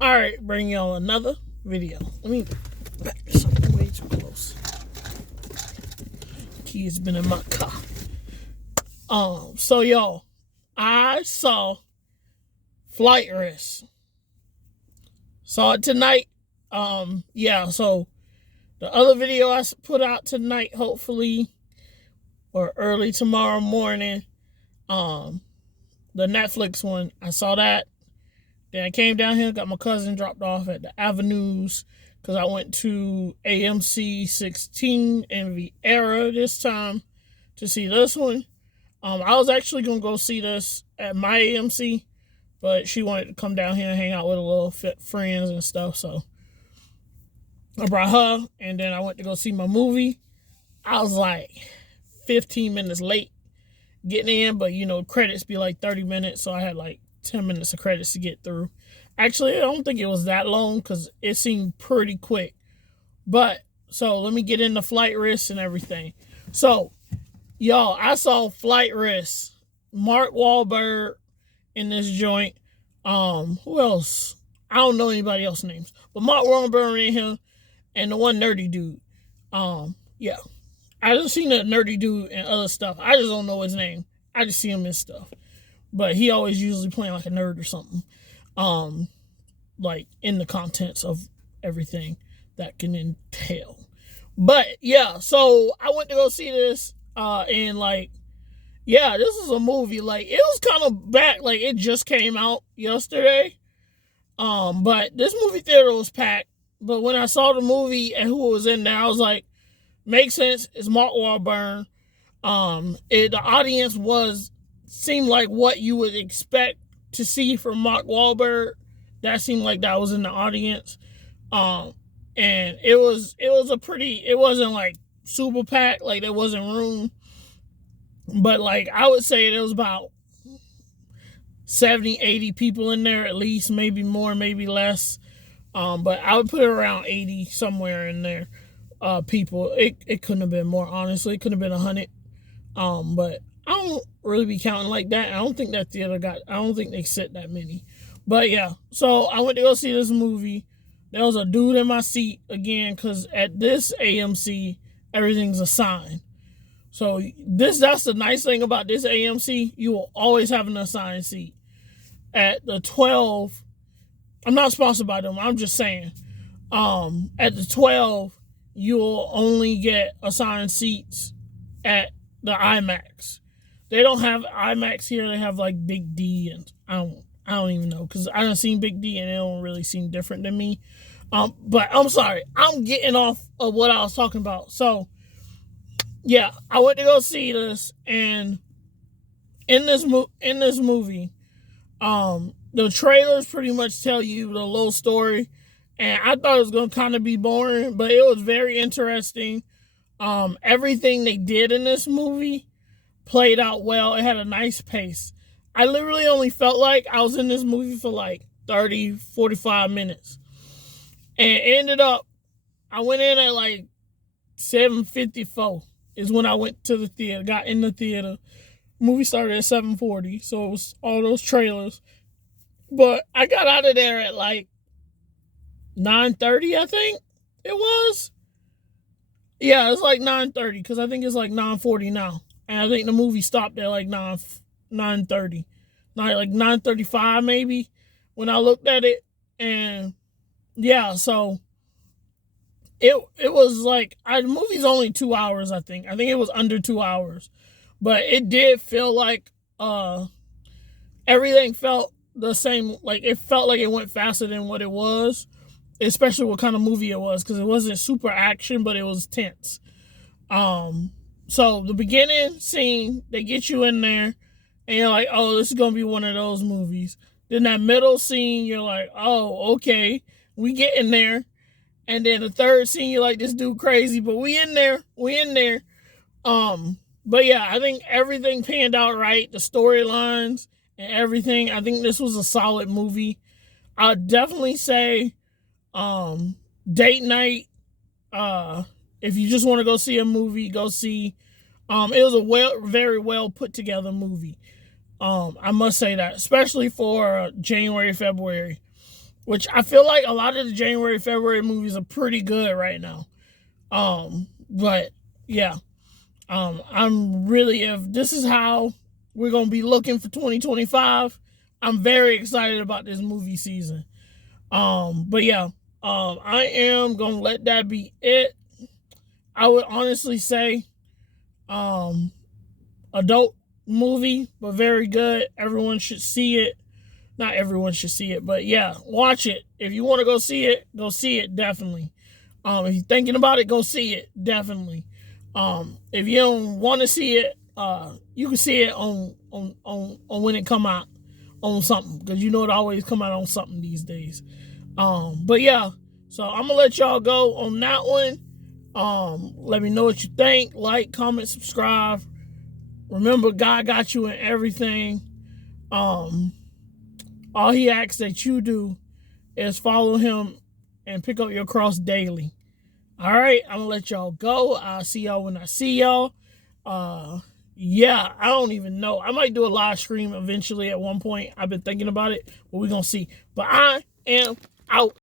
Alright, bring y'all another video. Let me back this up way too close. Key has been in my car. So y'all, I saw Flight Risk. Saw it tonight. So the other video I put out tonight, hopefully, or early tomorrow morning, the Netflix one, I saw that. Then I came down here, got my cousin dropped off at the Avenues because I went to AMC 16 in Vieira this time to see this one. I was actually going to go see this at my AMC, but she wanted to come down here and hang out with a little friends and stuff, so I brought her, and then I went to go see my movie. I was like 15 minutes late getting in, but credits be like 30 minutes, so I had like 10 minutes of credits to get through. Actually, I don't think it was that long because it seemed pretty quick. But, so let me get into Flight Risk and everything. So, y'all, I saw Flight Risk. Mark Wahlberg in this joint. Who else? I don't know anybody else's names. But Mark Wahlberg in here and the one nerdy dude. Yeah. I just seen that nerdy dude and other stuff. I just don't know his name. I just see him in stuff. But he always usually playing like a nerd or something. Like in the contents of everything that can entail. But yeah, so I went to go see this, and like, yeah, this is a movie. Like, it was kind of back, like it just came out yesterday. But this movie theater was packed. But when I saw the movie and who was in there, I was like, makes sense. It's Mark Wahlberg. The audience seemed like what you would expect to see from Mark Wahlberg. That seemed like that was in the audience. And it wasn't like super packed, like there wasn't room. But like I would say there was about 70, 80 people in there at least, maybe more, maybe less. But I would put it around 80 somewhere in there. People. It couldn't have been more, honestly. It could have been 100. But I don't really be counting like that. I don't think that theater I don't think they sit that many. But yeah, so I went to go see this movie. There was a dude in my seat again, because at this AMC, everything's assigned. So that's the nice thing about this AMC. You will always have an assigned seat. At the 12, I'm not sponsored by them, I'm just saying. At the 12, you'll only get assigned seats at the IMAX. They don't have IMAX here. They have like Big D, and I don't even know, because I done seen Big D and it don't really seem different than me. But I'm sorry, I'm getting off of what I was talking about. So yeah, I went to go see this, and in this movie, the trailers pretty much tell you the little story, and I thought it was gonna kind of be boring, but it was very interesting. Everything they did in this movie played out well. It had a nice pace. I literally only felt like I was in this movie for like 30, 45 minutes. And it ended up, I went in at like 7:54 is when I went to the theater, got in the theater. Movie started at 7:40, so it was all those trailers. But I got out of there at like 9:30, I think it was. Yeah, it's like 9:30, because I think it's like 9:40 now. And I think the movie stopped at like 9:30. Like 9:35 maybe when I looked at it. And yeah, so it was like, the movie's only 2 hours, I think. I think it was under 2 hours. But it did feel like everything felt the same. Like, it felt like it went faster than what it was, especially what kind of movie it was, because it wasn't super action, but it was tense. So the beginning scene, they get you in there, and you're like, oh, this is going to be one of those movies. Then that middle scene, you're like, oh, okay, we get in there. And then the third scene, you're like, this dude crazy, but we in there. But yeah, I think everything panned out right. The storylines and everything. I think this was a solid movie. I'd definitely say, date night, if you just want to go see a movie, go see. It was a very well put together movie. I must say that, especially for January, February. which I feel like a lot of the January, February movies are pretty good right now. But yeah, I'm really, if this is how we're going to be looking for 2025, I'm very excited about this movie season. But yeah, I am going to let that be it. I would honestly say, adult movie, but very good. Everyone should see it. Not everyone should see it, but yeah, watch it. If you want to go see it, definitely. If you're thinking about it, go see it, definitely. If you don't want to see it, you can see it on when it come out on something, because you know it always come out on something these days. But yeah, so I'm gonna let y'all go on that one. Let me know what you think. Like, comment, subscribe. Remember, God got you in everything. All he asks that you do is follow him and pick up your cross daily. All right, I'm gonna let y'all go. I'll see y'all when I see y'all. Yeah, I don't even know. I might do a live stream eventually at one point. I've been thinking about it, but we're gonna see. But I am out.